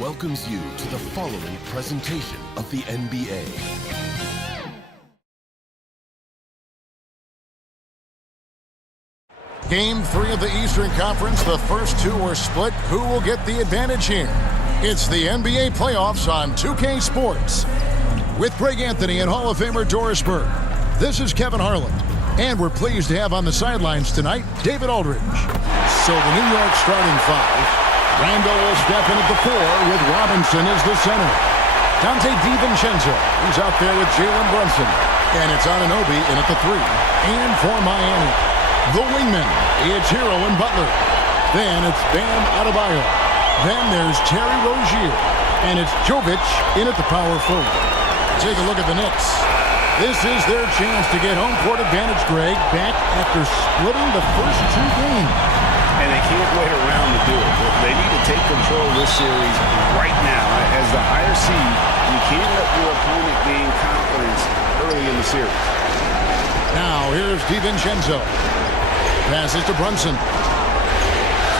welcomes you to the following presentation of the NBA. Game 3 of the Eastern Conference. The first two are split. Who will get the advantage here? It's the NBA playoffs on 2K Sports. With Greg Anthony and Hall of Famer Doris Burke, this is Kevin Harlan. And we're pleased to have on the sidelines tonight, David Aldridge. So the New York starting five. Randall will step in at the 4 with Robinson as the center. Dante DiVincenzo, he's out there with Jalen Brunson. And it's Anunoby in at the 3. And for Miami, the wingmen, it's Herro and Butler. Then it's Bam Adebayo. Then there's Terry Rozier. And it's Jovic in at the power forward. Take a look at the Knicks. This is their chance to get home court advantage, Greg, back after splitting the first two games. And they can't wait around to do it. They need to take control of this series right now. As the higher seed, you can't let your opponent gain confidence early in the series. Now here's DiVincenzo. Passes to Brunson.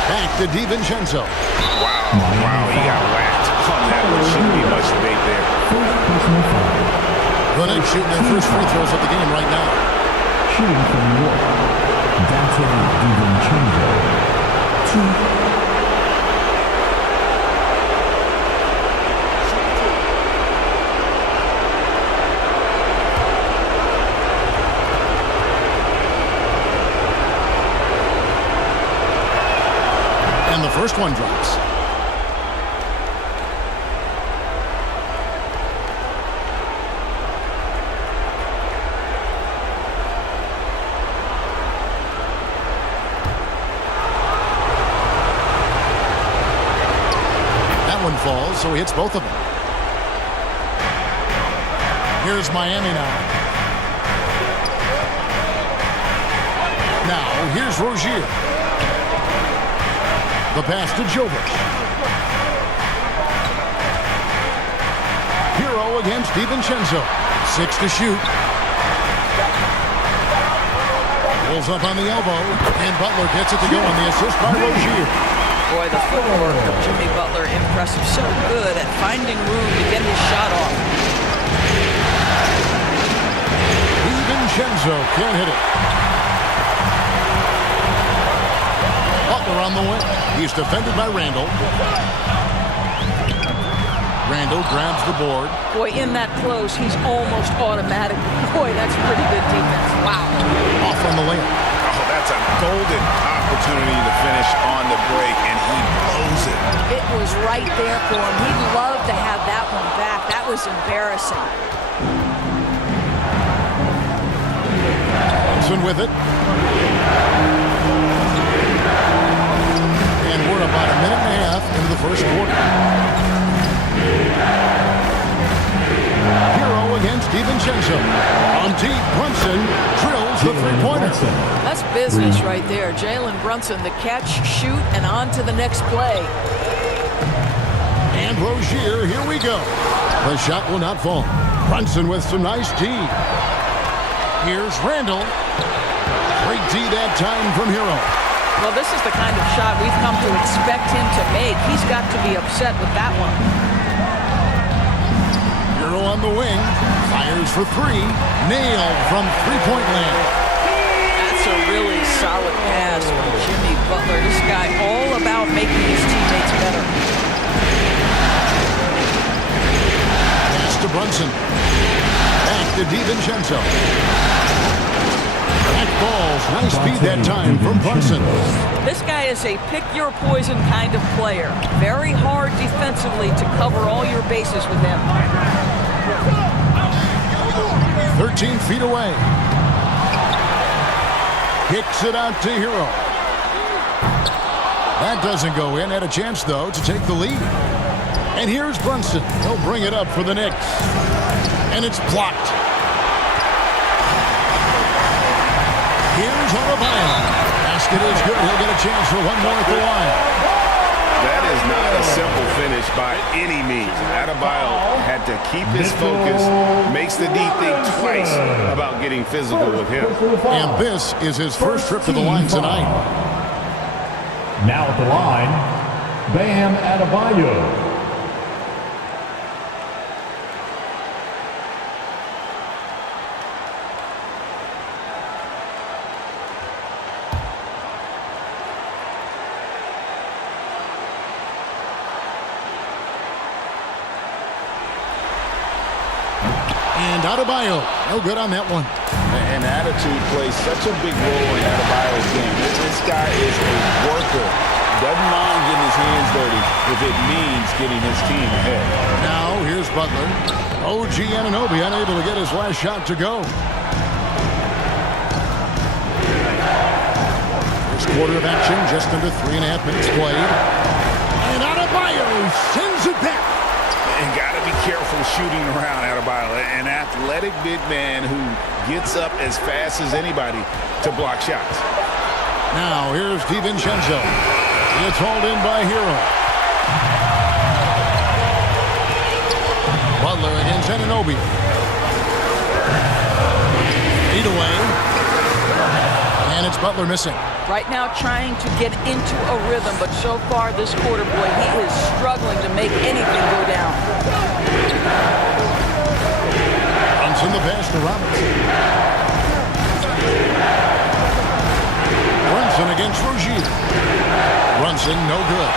Back to DiVincenzo. Wow, he got whacked on that one. Shouldn't be much debate there. The Knicks shooting their first free throws of the game right now. Shooting from New York, Dante DiVincenzo. 2. And the first one drops. Falls, so he hits both of them. Here's Miami now. Now, here's Rozier. The pass to Jovic. Herro against DiVincenzo. 6 to shoot. Pulls up on the elbow, and Butler gets it to go on the assist by Rozier. Boy, the footwork of Jimmy Butler, impressive. So good at finding room to get his shot off. DiVincenzo can't hit it. Butler on the wing. He's defended by Randall. Randall grabs the board. Boy, in that close, he's almost automatic. Boy, that's pretty good defense. Wow. Off on the layup. Oh, that's a golden opportunity to finish on the break, and he blows it. It was right there for him. He'd love to have that one back. That was embarrassing. Brunson with it. And we're about a minute and a half into the first quarter. Herro against DiVincenzo. On deep, Brunson drills the three-pointer. That's business right there. Jalen Brunson, the catch, shoot, and on to the next play. And Rozier, here we go. The shot will not fall. Brunson with some nice D. Here's Randall. Great D that time from Herro. Well, this is the kind of shot we've come to expect him to make. He's got to be upset with that one. Herro on the wing. Fires for 3. Nailed from three-point land. That's a really solid pass from Jimmy Butler. This guy all about making his teammates better. Pass to Brunson. Back to DiVincenzo. Back balls. Nice speed that time from Brunson. This guy is a pick-your-poison kind of player. Very hard defensively to cover all your bases with him. 13 feet away. Kicks it out to Herro. That doesn't go in. Had a chance, though, to take the lead. And here's Brunson. He'll bring it up for the Knicks. And it's blocked. Here's Adebayo. Basket is good. He'll get a chance for one more at the line. That is not a simple finish by any means. Adebayo had to keep his focus, makes the D think twice about getting physical with him. And this is his first trip to the line tonight. Now at the line, Bam Adebayo. And Adebayo, no good on that one. And attitude plays such a big role in Adebayo's game. This guy is a worker. Doesn't mind getting his hands dirty if it means getting his team ahead. Now, here's Butler. OG Anunoby unable to get his last shot to go. First quarter of action, just under 3.5 minutes played. And Adebayo sends it back. And got to be careful shooting around Adebayo. An athletic big man who gets up as fast as anybody to block shots. Now, here's DiVincenzo. It's hauled in by Herro. Butler against Anunoby. Lead away. And it's Butler missing. Right now trying to get into a rhythm, but so far this quarter, boy, he is struggling to make anything go down. Brunson the pass to Robinson. Brunson against Rozier. Brunson, no good.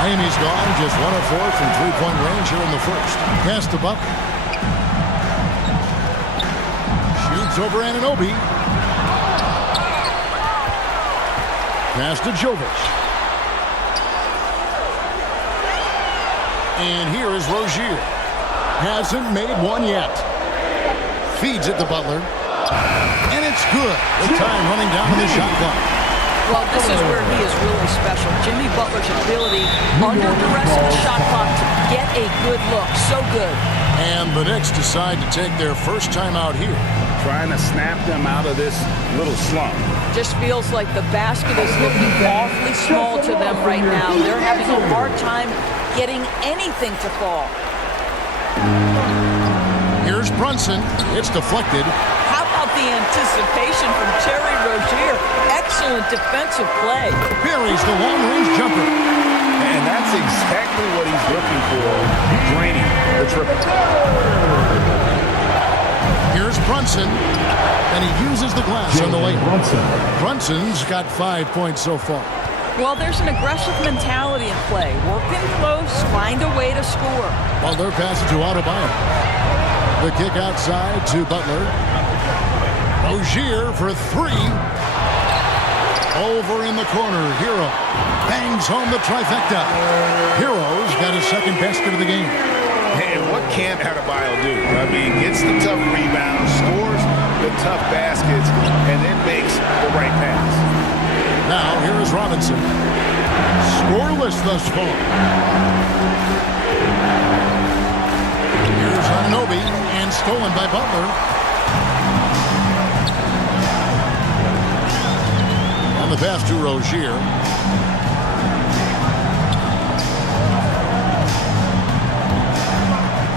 Miami's gone, just 1 of 4 from three-point range here in the first. Pass to Butler. Shoots over Anunoby. Pass to Jovic. And here is Rozier. Hasn't made one yet. Feeds it to Butler. And it's good. The time running down on the shot clock. Well, this is where he is really special. Jimmy Butler's ability under duress of the shot clock to get a good look. So good. And the Knicks decide to take their first time out here. Trying to snap them out of this little slump. Just feels like the basket is looking awfully small to them right now. They're having a hard time getting anything to fall. Here's Brunson. It's deflected. How about the anticipation from Terry Rozier? Excellent defensive play. Buries the long-range jumper. And that's exactly what he's looking for. Draining the triple. Here's Brunson. And he uses the glass on the layup. Brunson's got 5 points so far. Well, there's an aggressive mentality in play. Working close, find a way to score. Butler passes to Adebayo. The kick outside to Butler. Rozier for 3. Over in the corner, Herro bangs home the trifecta. Herro's got his second basket of the game. And what can Adebayo do? I mean, gets the tough rebounds, scores the tough baskets, and then makes the right pass. Now, here is Robinson. Scoreless thus far. Here's Anunoby, and stolen by Butler. On the pass to Rozier.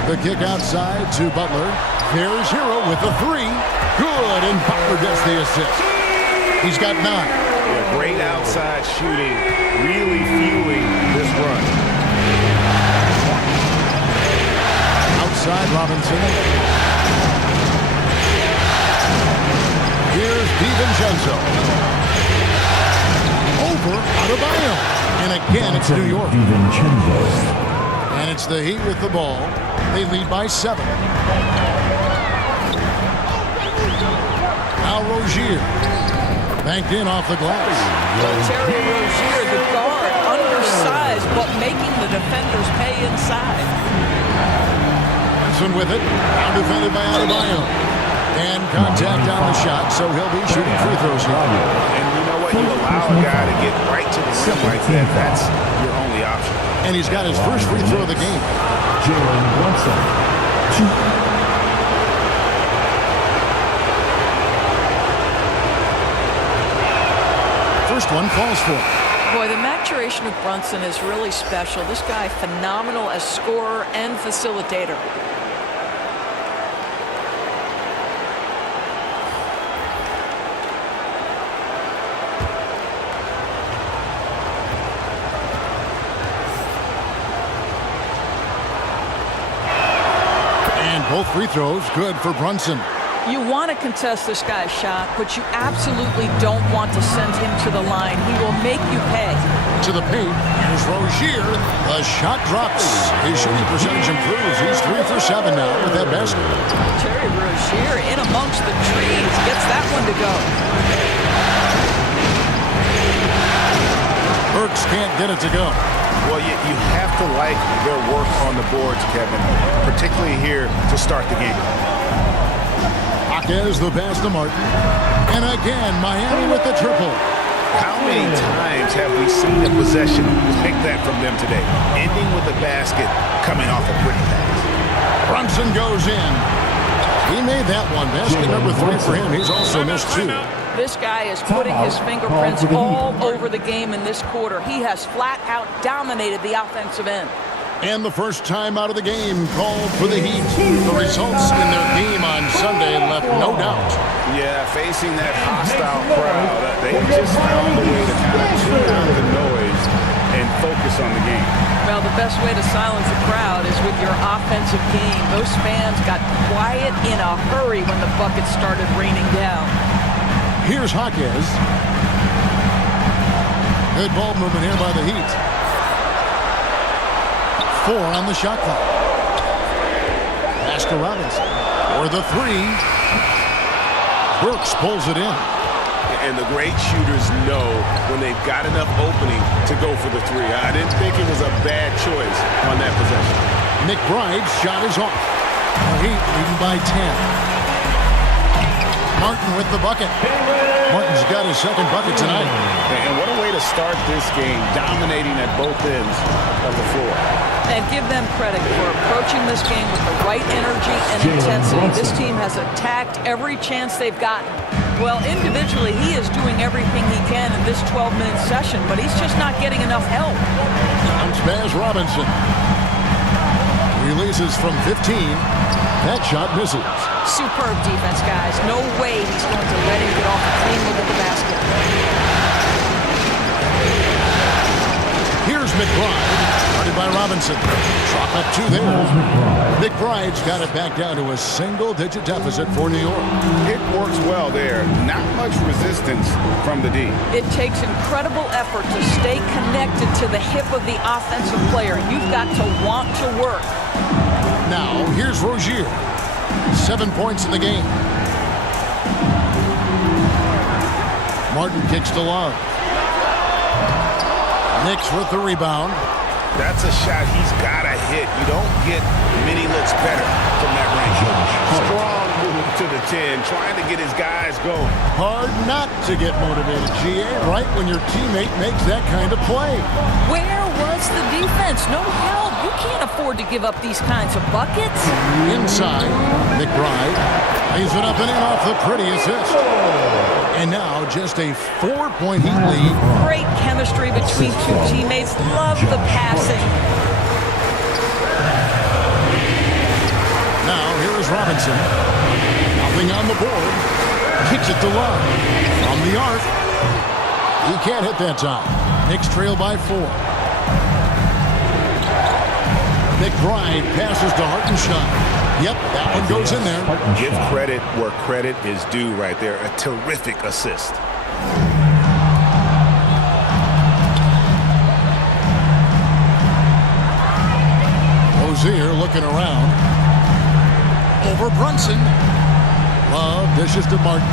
The kick outside to Butler. There's Herro with the 3. Good, and Butler gets the assist. He's got 9. Yeah, great outside shooting, really fueling this run. Outside Robinson. Here's DiVincenzo. Over Adebayo. And again, it's New York. DiVincenzo. And it's the Heat with the ball. They lead by 7. Now Rozier. Banked in off the glass. Terry Rozier, the guard, undersized, but making the defenders pay inside. Brunson with it. Now defended by Adebayo. And contact on the shot, so he'll be shooting free throws here. And you know what? You allow a guy to get right to the rim like that. That's your only option. And he's got his first free throw of the game. Jalen Brunson. First one falls for him. Boy, the maturation of Brunson is really special. This guy, phenomenal as scorer and facilitator. And both free throws good for Brunson. You want to contest this guy's shot, but you absolutely don't want to send him to the line. He will make you pay. To the paint. Here's Rozier. The shot drops. His shooting percentage improves. He's 3 for 7 now with that basket. Terry Rozier in amongst the trees gets that one to go. Burks can't get it to go. Well, you have to like their work on the boards, Kevin, particularly here to start the game. Jaquez the pass to Martin. And again, Miami with the triple. How many times have we seen a possession like that from them today? Ending with a basket, coming off a pretty pass. Brunson goes in. He made that one. Basket number 3 for him. He's also missed 2. This guy is putting his fingerprints all over the game in this quarter. He has flat out dominated the offensive end. And the first time out of the game called for the Heat. The results in their game on Sunday left no doubt. Yeah, facing that hostile crowd, they just found a way to kind of tune out the noise and focus on the game. Well, the best way to silence the crowd is with your offensive game. Those fans got quiet in a hurry when the buckets started raining down. Here's Jaquez. Good ball movement here by the Heat. 4 on the shot clock. Pass to Robinson. For the 3. Brooks pulls it in. And the great shooters know when they've got enough opening to go for the 3. I didn't think it was a bad choice on that possession. McBride's shot is off. The Heat leading by 10. Martin with the bucket. Martin's got his second bucket tonight. And what a way to start this game, dominating at both ends of the floor. And give them credit for approaching this game with the right energy and intensity. This team has attacked every chance they've gotten. Well, individually, he is doing everything he can in this 12-minute session, but he's just not getting enough help. Bounce pass Robinson. Releases from 15. That shot misses. Superb defense, guys. No way he's going to let him get off a clean look at the basket. Here's McBride. Started by Robinson. Drop up 2 there. McBride's got it back down to a single-digit deficit for New York. It works well there. Not much resistance from the D. It takes incredible effort to stay connected to the hip of the offensive player. You've got to want to work. Now, here's Rozier. 7 points in the game. Martin kicks to Love. Knicks with the rebound. That's a shot he's got to hit. You don't get many looks better from that range. Strong move to the 10, trying to get his guys going. Hard not to get motivated, GA, right when your teammate makes that kind of play. Where was the defense? No help. You can't afford to give up these kinds of buckets. Inside, McBride lays it up and in off the pretty assist. And now just a 4-point Heat lead. Great chemistry between 2 teammates. Love the passing. Now here is Robinson. Nothing on the board. Kicks it to Love. From the arc. He can't hit that time. Knicks trail by 4. McBride passes to Hartenstein. Yep, that one goes in there. Give credit where credit is due right there. A terrific assist. Rozier looking around. Over Brunson. Love dishes to Martin.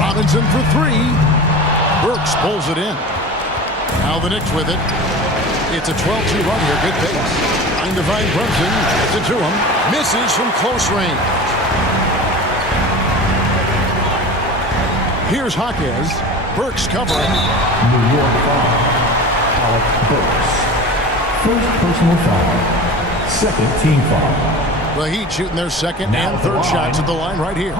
Robinson for 3. Burks pulls it in. Now the Knicks with it. It's a 12-2 run here. Good pace. Trying to find Brunson. Gets it to him. Misses from close range. Here's Jaquez. Burks covering. New York foul. Alec Burks. First personal foul. Second team foul. The Heat shooting their second and third shots at the line right here.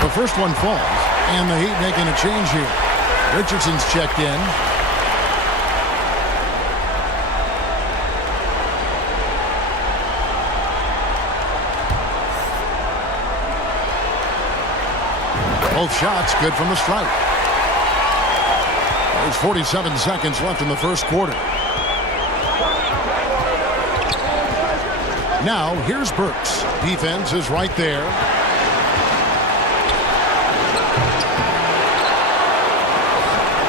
The first one falls, and the Heat making a change here. Richardson's checked in. Both shots good from the stripe. There's 47 seconds left in the first quarter. Now, here's Burks. Defense is right there.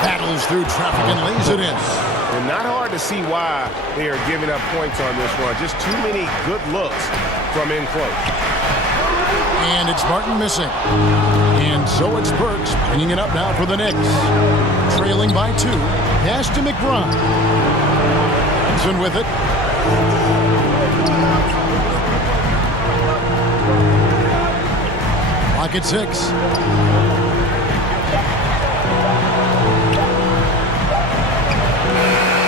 Battles through traffic and lays it in. And not hard to see why they are giving up points on this one. Just too many good looks from in close. And it's Martin missing. And so it's Burks bringing it up now for the Knicks. Trailing by 2. Pass to McBride. Thompson with it. Clock at 6.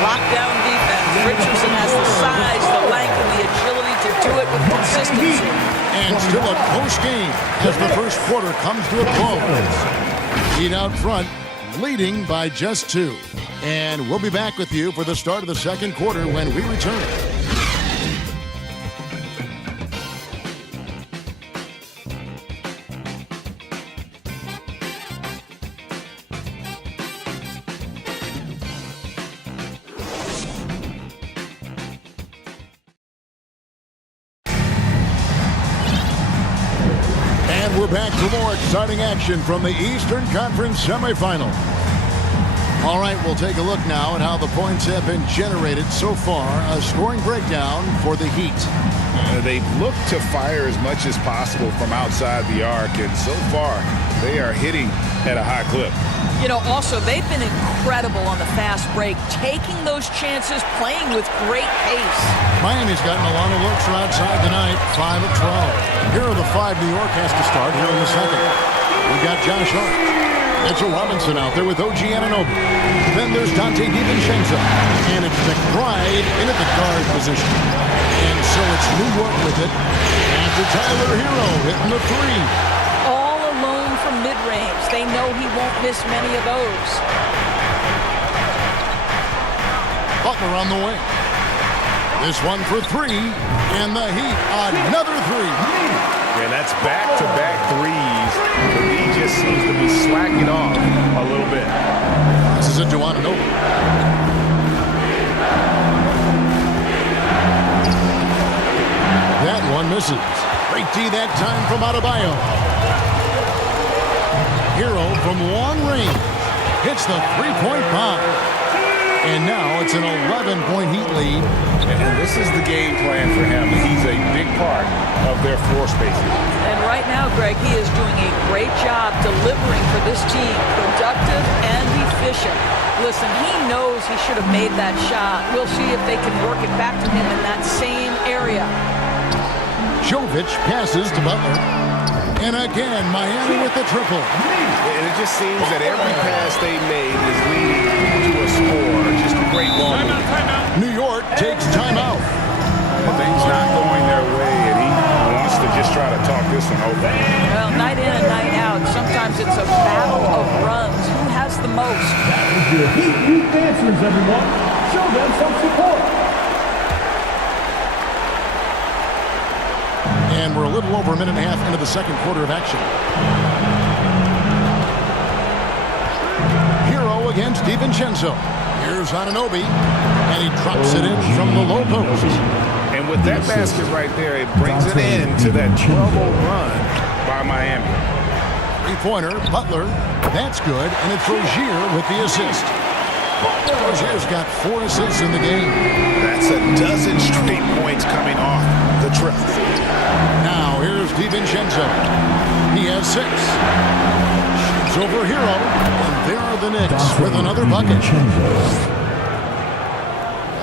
Lockdown defense. Richardson has the size, the length, and the agility to do it with consistency. And still a close game as the first quarter comes to a close. Heat out front, leading by just 2. And we'll be back with you for the start of the second quarter when we return. We're back for more exciting action from the Eastern Conference Semifinals. All right, we'll take a look now at how the points have been generated so far. A scoring breakdown for the Heat. They've looked to fire as much as possible from outside the arc, and so far they are hitting at a high clip. You know, also, they've been incredible on the fast break, taking those chances, playing with great pace. Miami's gotten a lot of looks from outside tonight, 5 of 12. Here are the 5 New York has to start here in the second. We've got Josh Hart. Mitchell Robinson out there with OG Anunoby. Then there's Dante DiVincenzo. And it's McBride in at the guard position. And so it's New York with it. After Tyler Herro hitting the 3. All alone from mid-range. They know he won't miss many of those. Butler on the wing. This one for 3. And the Heat, another 3. And that's back-to-back threes. The lead just seems to be slacking off a little bit. This is a Anunoby. That one misses. Great D that time from Adebayo. Herro from long range hits the three-point bomb. And now it's an 11-point Heat lead. And this is the game plan for him. He's a big part of their floor spacing. And right now, Greg, he is doing a great job delivering for this team, productive and efficient. Listen, he knows he should have made that shot. We'll see if they can work it back to him in that same area. Jovic passes to Butler. And again, Miami with the triple. And it just seems that every pass they made is leading to a score. Just a great ball. New York takes timeout. Things not going their way, and he wants to just try to talk this one over. Well, night in and night out, sometimes it's a battle of runs. Who has the most? That was your Heat Youth dancers, everyone. Show them some support. And we're a little over a minute and a half into the second quarter of action. Herro against DiVincenzo. Here's Anunoby, and he drops it in from the low post. And with that basket right there, it brings an end to that 12-0 run by Miami. Three-pointer, Butler. That's good, and it's Rozier with the assist. Rozier's got 4 assists in the game. That's a dozen straight points coming off the triple. Now here's DiVincenzo. He has 6. Shoots over Herro, and there are the Knicks with another bucket.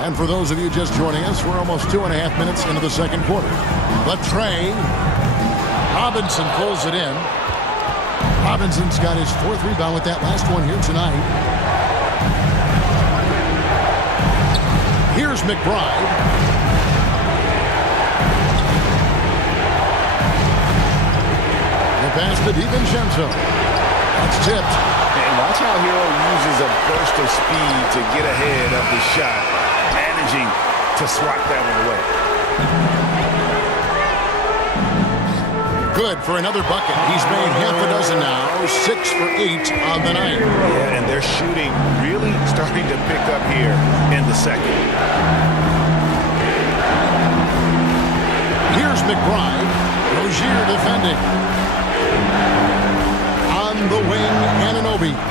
And for those of you just joining us, we're almost 2.5 minutes into the second quarter. But Trey Robinson pulls it in. Robinson's got his 4th rebound with that last one here tonight. Here's McBride. The pass to DiVincenzo. That's tipped. And watch how Herro uses a burst of speed to get ahead of the shot, managing to swat that one away. Good for another bucket. He's made half a dozen now. 6 for 8 on the night. Yeah, and their shooting really starting to pick up here in the second. Here's McBride. Rozier defending. On the wing, Anunoby. 5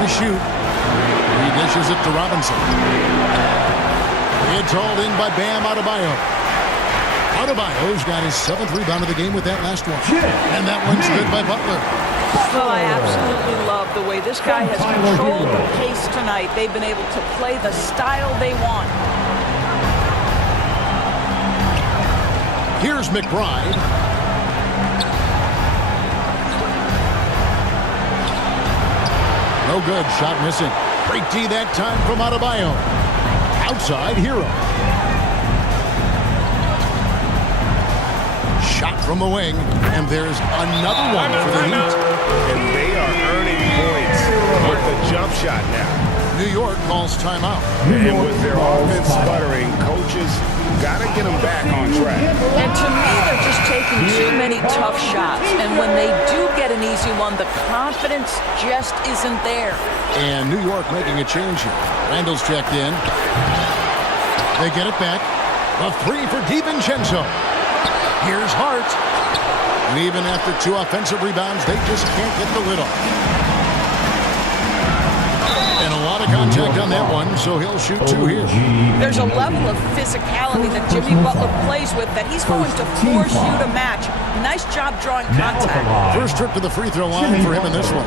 to shoot. He dishes it to Robinson. It's hauled in by Bam Adebayo. Adebayo's got his 7th rebound of the game with that last one. And that one's good by Butler. Well, I absolutely love the way this guy has controlled the pace tonight. They've been able to play the style they want. Here's McBride. No good. Shot missing. Great D that time from Adebayo. Outside, Herro. Shot from the wing, and there's another one for the Heat. And they are earning points with the jump shot now. New York calls timeout. And with their offense sputtering, coaches got to get them back on track. And to me, they're just taking too many tough shots. And when they do get an easy one, the confidence just isn't there. And New York making a change here. Randall's checked in. They get it back. A 3 for DiVincenzo. Here's Hart. And even after 2 offensive rebounds, they just can't get the lid off. And a lot of contact on that one, so he'll shoot 2 here. There's a level of physicality that Jimmy Butler plays with that he's going to force you to match. Nice job drawing contact. First trip to the free throw line for him in this one.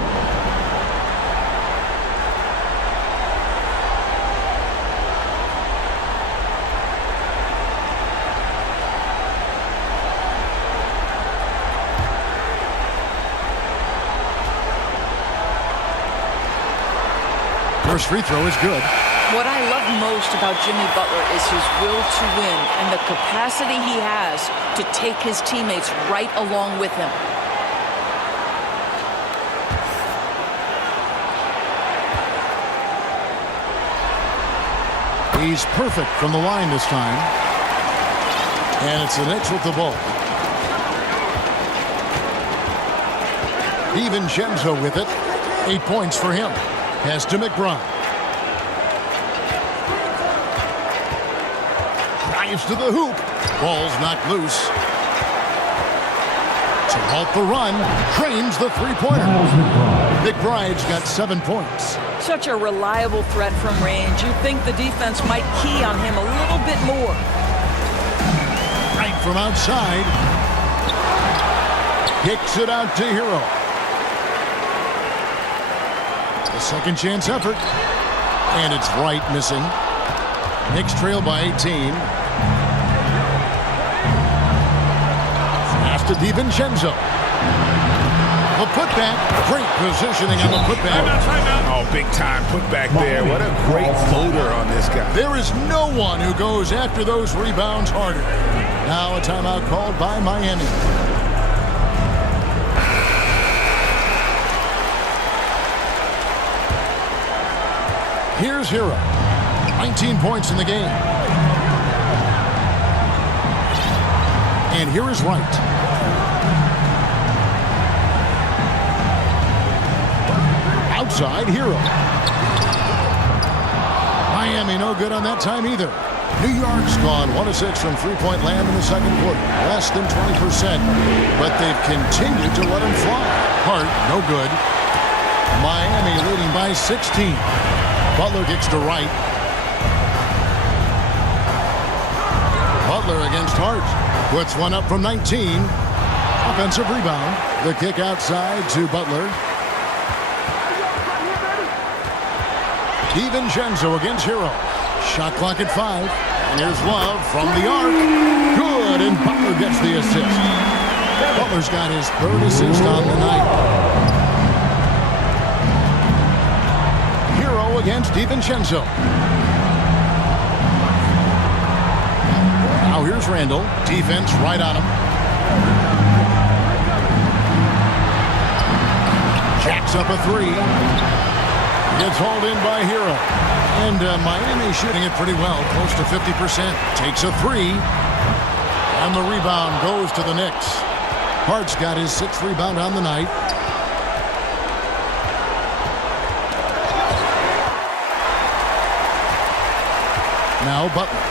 First free throw is good. What I love most about Jimmy Butler is his will to win and the capacity he has to take his teammates right along with him. He's perfect from the line this time. And it's the Knicks with the ball. DiVincenzo with it. 8 points for him. Pass to McBride. Drives to the hoop. Ball's knocked loose. To halt the run. Trains the three-pointer. McBride's got 7 points. Such a reliable threat from range. You'd think the defense might key on him a little bit more. Right from outside. Kicks it out to Herro. A second chance effort. And it's right missing. Knicks trail by 18. Pass to DiVincenzo. The putback. Great positioning on the putback. Oh, big time putback there. What a great floater on this guy. There is no one who goes after those rebounds harder. Now a timeout called by Miami. Here's Herro. 19 points in the game. And here is Wright. Outside, Herro. Miami no good on that time either. New York's gone 1 of 6 from three-point land in the second quarter. Less than 20%. But they've continued to let him fly. Hart, no good. Miami leading by 16. Butler kicks to Wright. Butler against Hart. Puts one up from 19. Offensive rebound. The kick outside to Butler. DiVincenzo against Herro. Shot clock at 5. And here's Love from the arc. Good, and Butler gets the assist. Butler's got his 3rd assist on the night. Herro against DiVincenzo. Now here's Randall. Defense right on him. Jacks up a 3. Gets hauled in by Herro. And Miami shooting it pretty well, close to 50%. Takes a 3. And the rebound goes to the Knicks. Hart's got his 6th rebound on the night. Now Butler.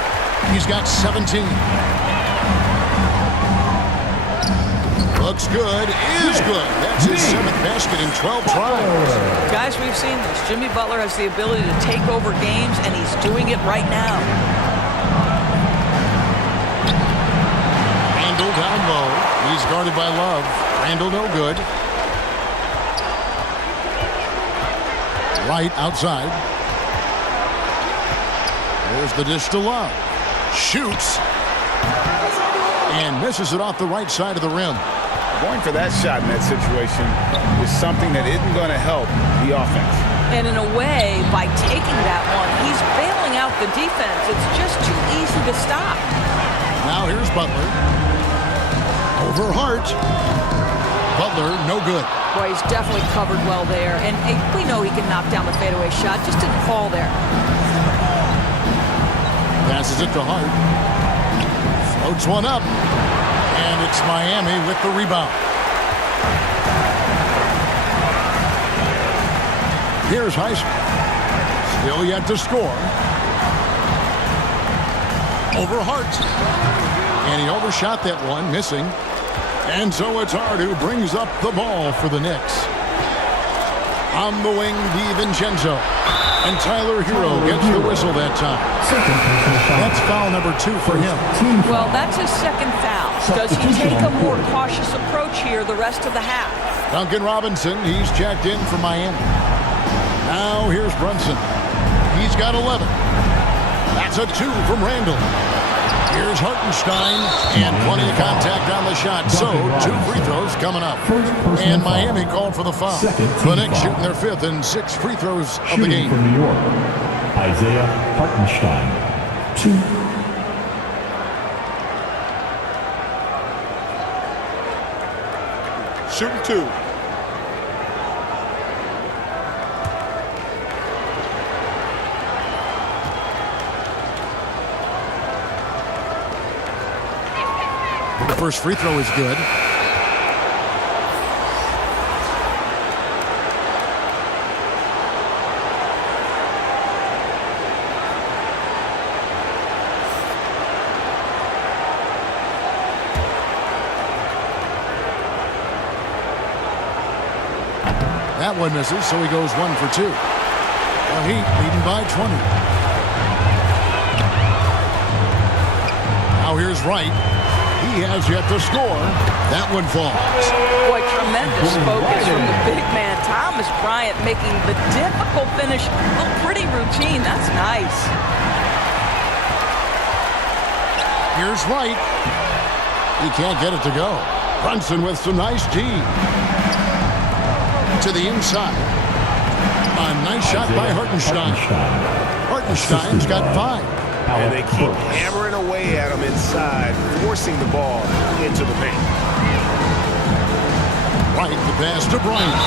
He's got 17. Looks good. Is good. That's his 7th basket in 12 tries. Guys, we've seen this. Jimmy Butler has the ability to take over games, and he's doing it right now. Randall down low. He's guarded by Love. Randall no good. Right outside. There's the dish to Love. Shoots. And misses it off the right side of the rim. Going for that shot in that situation is something that isn't going to help the offense. And in a way, by taking that one, he's bailing out the defense. It's just too easy to stop. Now here's Butler. Over Hart. Butler, no good. Boy, he's definitely covered well there. And we know he can knock down the fadeaway shot. Just didn't fall there. Passes it to Hart. Floats one up. And it's Miami with the rebound. Here's Heisman. Still yet to score. Over Hart. And he overshot that one, missing. And so it's Hart who brings up the ball for the Knicks. On the wing, DiVincenzo. And Tyler Herro gets the whistle that time. That's foul number 2 for him. Well, that's his 2nd foul. Does he take a more cautious approach here the rest of the half? Duncan Robinson, he's checked in for Miami. Now here's Brunson. He's got 11. That's a 2 from Randall. Here's Hartenstein, and plenty of contact on the shot. So 2 free throws coming up. And Miami called for the foul. The Knicks shooting their 5th and 6th free throws of the game. For New York, Isaiah Hartenstein, 2. Shooting 2. The first free throw is good. That one misses, so he goes 1 for 2. The Heat leading by 20. Now here's Wright. He has yet to score. That one falls. Boy, tremendous focus from the big man. Thomas Bryant making the difficult finish look pretty routine. That's nice. Here's Wright. He can't get it to go. Brunson with some nice D. To the inside. A nice shot by Hartenstein. Hartenstein's got 5. And they keep hammering away at him inside, forcing the ball into the paint. Right, the pass to Bryant.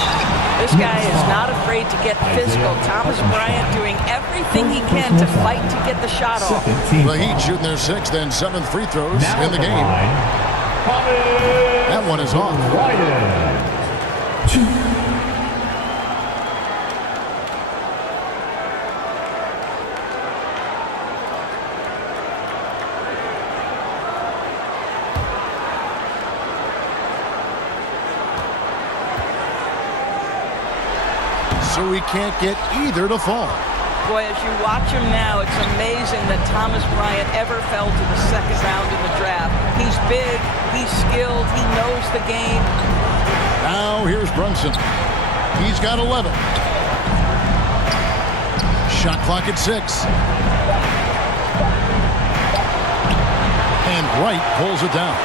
This guy is not afraid to get physical. Thomas Bryant doing everything he can to fight to get the shot off. The Heat shooting their 6th and 7th free throws in the game. That one is off. 2. So he can't get either to fall. Boy, as you watch him now, it's amazing that Thomas Bryant ever fell to the 2nd round in the draft. He's big, he's skilled, he knows the game. Now here's Brunson. He's got 11. Shot clock at 6. And Wright pulls it down.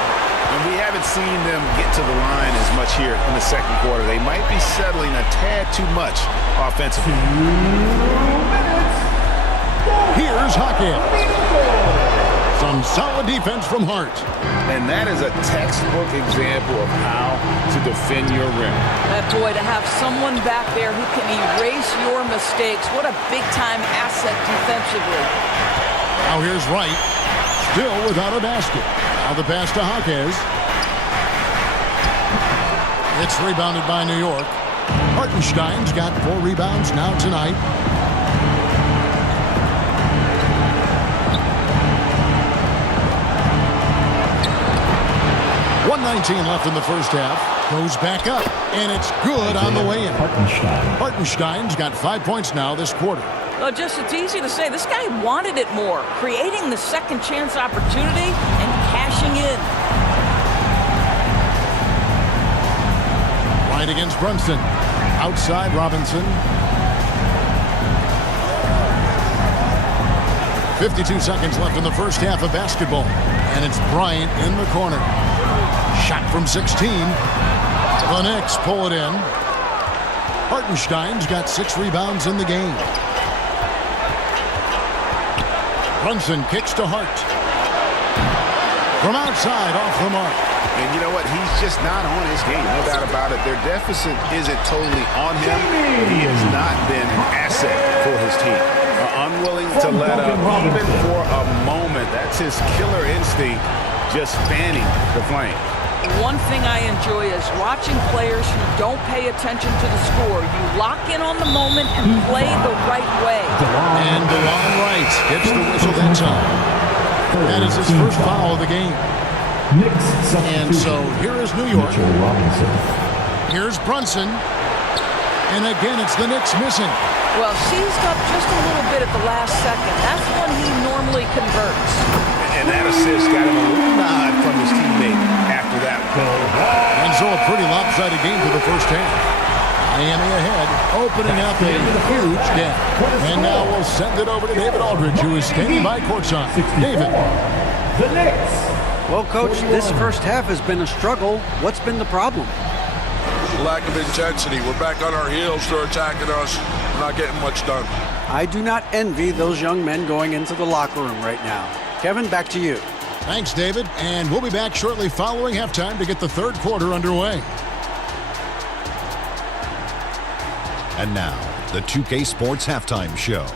And we haven't seen them get to the line as much here in the 2nd quarter. They might be settling a tad too much offensively. Here's Hackett. Some solid defense from Hart. And that is a textbook example of how to defend your rim. That boy, to have someone back there who can erase your mistakes, what a big-time asset defensively. Now here's Wright. Still without a basket. Now the pass to Jaquez. It's rebounded by New York. Hartenstein's got 4 rebounds now tonight. .119 left in the first half. Goes back up, and it's good on the way in. Hartenstein's got 5 points now this quarter. Well, it's easy to say. This guy wanted it more, creating the second chance opportunity and cashing in. Right against Brunson. Outside Robinson. 52 seconds left in the first half of basketball. And it's Bryant in the corner. Shot from 16. The Knicks pull it in. Hartenstein's got 6 rebounds in the game. Brunson kicks to Hart. From outside, off the mark. And you know what? He's just not on his game. No doubt about it. Their deficit isn't totally on him. He has not been an asset for his team. Unwilling to let up even for a moment. That's his killer instinct, just fanning the flame. One thing I enjoy is watching players who don't pay attention to the score. You lock in on the moment and play the right way. And DeLon Wright gets the whistle that time. That is his first foul of the game. And so here is New York. Here's Brunson. And again, it's the Knicks missing. Well, seized up just a little bit at the last second. That's when he normally converts. And that assist got him a little nod from his teammate after that one. And so a pretty lopsided game for the first half. Miami ahead, opening up a huge gap. And now we'll send it over to David Aldridge, who is standing by courtside. David. The Knicks. Well, Coach, this first half has been a struggle. What's been the problem? Lack of intensity. We're back on our heels. They're attacking us. We're not getting much done. I do not envy those young men going into the locker room right now. Kevin, back to you. Thanks, David. And we'll be back shortly following halftime to get the third quarter underway. And now, the 2K Sports Halftime Show.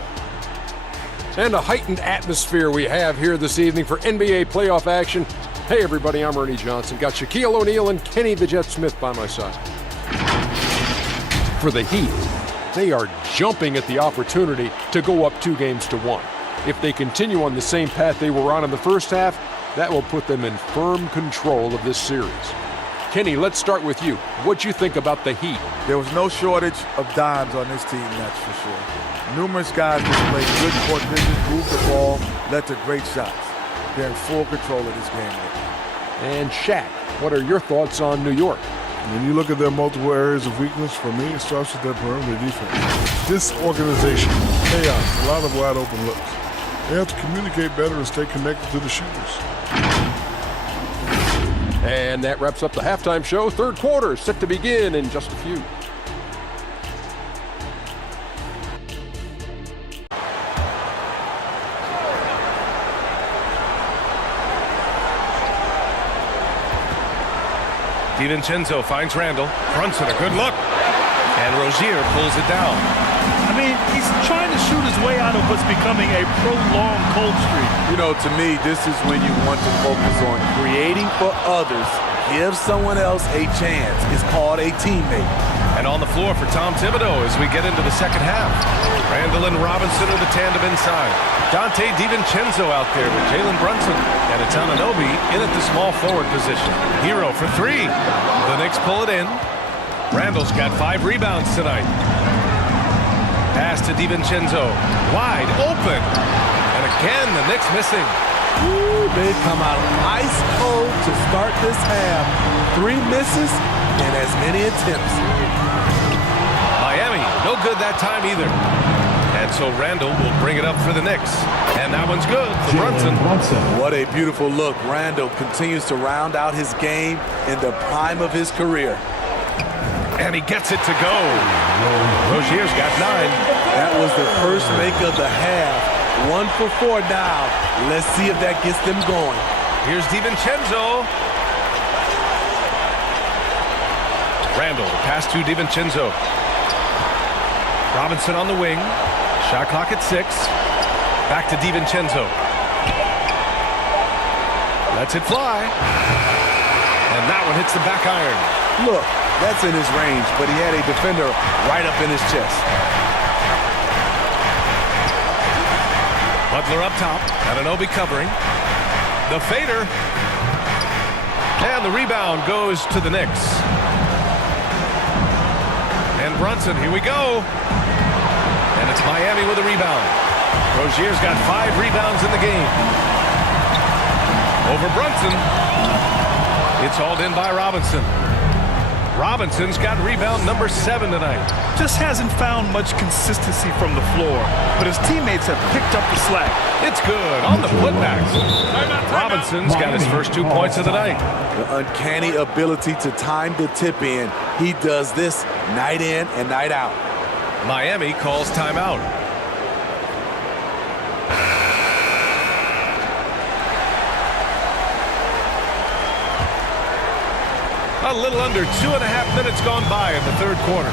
And a heightened atmosphere we have here this evening for NBA playoff action. Hey, everybody, I'm Ernie Johnson. Got Shaquille O'Neal and Kenny the Jet Smith by my side. For the Heat, they are jumping at the opportunity to go up 2-1. If they continue on the same path they were on in the first half, that will put them in firm control of this series. Kenny, let's start with you. What'd you think about the Heat? There was no shortage of dimes on this team, that's for sure. Numerous guys displayed good court vision, moved the ball, led to great shots. They're in full control of this game right now. And Shaq, what are your thoughts on New York? When you look at their multiple areas of weakness, for me, it starts with their perimeter defense. Disorganization, chaos, a lot of wide open looks. They have to communicate better and stay connected to the shooters. And that wraps up the halftime show. Third quarter set to begin in just a few. DiVincenzo finds Randall. Brunson, a good look. And Rozier pulls it down. I mean, he's trying to shoot his way out of what's becoming a prolonged cold streak. You know, to me, this is when you want to focus on creating for others. Give someone else a chance. It's called a teammate. And on the floor for Tom Thibodeau as we get into the second half. Randall and Robinson are the tandem inside. Dante DiVincenzo out there with Jalen Brunson. And it's Anunoby in at the small forward position. Herro for 3. The Knicks pull it in. Randall's got 5 rebounds tonight. Pass to DiVincenzo. Wide open. And again, the Knicks missing. Ooh, they come out ice cold to start this half. 3 misses and as many attempts. Miami, no good that time either. And so Randall will bring it up for the Knicks. And that one's good for Brunson. What a beautiful look. Randall continues to round out his game in the prime of his career. And he gets it to go. Rozier's got 9. That was the first make of the half. 1 for 4 now. Let's see if that gets them going. Here's DiVincenzo. Randall, pass to DiVincenzo. Robinson on the wing. Shot clock at 6. Back to DiVincenzo. Lets it fly. And that one hits the back iron. Look, That's in his range, but he had a defender right up in his chest. Butler up top. Anunoby covering. The fader. And the rebound goes to the Knicks. And Brunson, here we go. And it's Miami with a rebound. Rozier's got 5 rebounds in the game. Over Brunson. It's hauled in by Robinson. Robinson's got rebound number 7 tonight. Just hasn't found much consistency from the floor, but his teammates have picked up the slack. It's good on the putbacks. Robinson's got his first 2 points of the night. The uncanny ability to time the tip in. He does this night in and night out. Miami calls timeout. A little under 2.5 minutes gone by in the third quarter.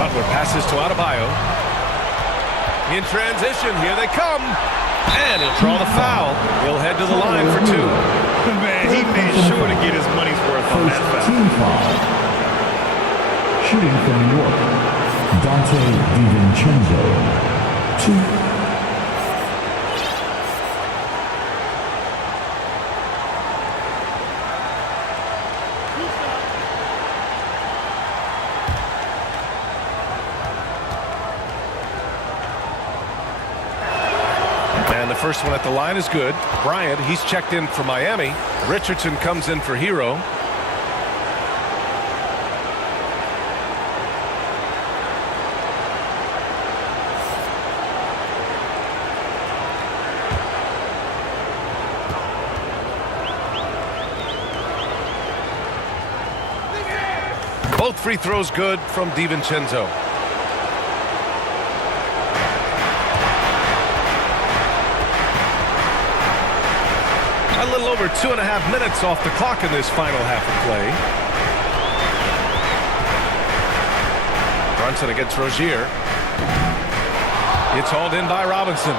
Butler passes to Adebayo. In transition, here they come. And he'll draw the foul. He'll head to the line for 2. Man, he made sure to get his money's worth on that foul. Team foul. Shooting from New York, Dante DiVincenzo. 2. And the first one at the line is good. Bryant, he's checked in for Miami. Richardson comes in for Herro. Both free throws good from DiVincenzo. A little over 2.5 minutes off the clock in this final half of play. Brunson against Rozier. It's hauled in by Robinson.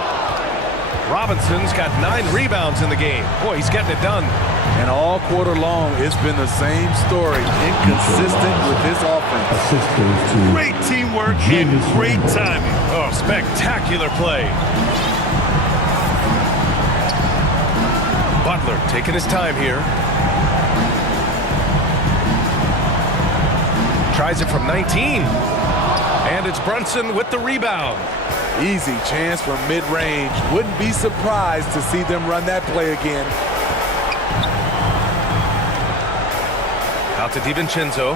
Robinson's got 9 rebounds in the game. Boy, he's getting it done. And all quarter long, it's been the same story. Inconsistent with his offense. Great teamwork and great timing. Oh, spectacular play. Butler taking his time here. Tries it from 19. And it's Brunson with the rebound. Easy chance from mid-range. Wouldn't be surprised to see them run that play again. Out to DiVincenzo.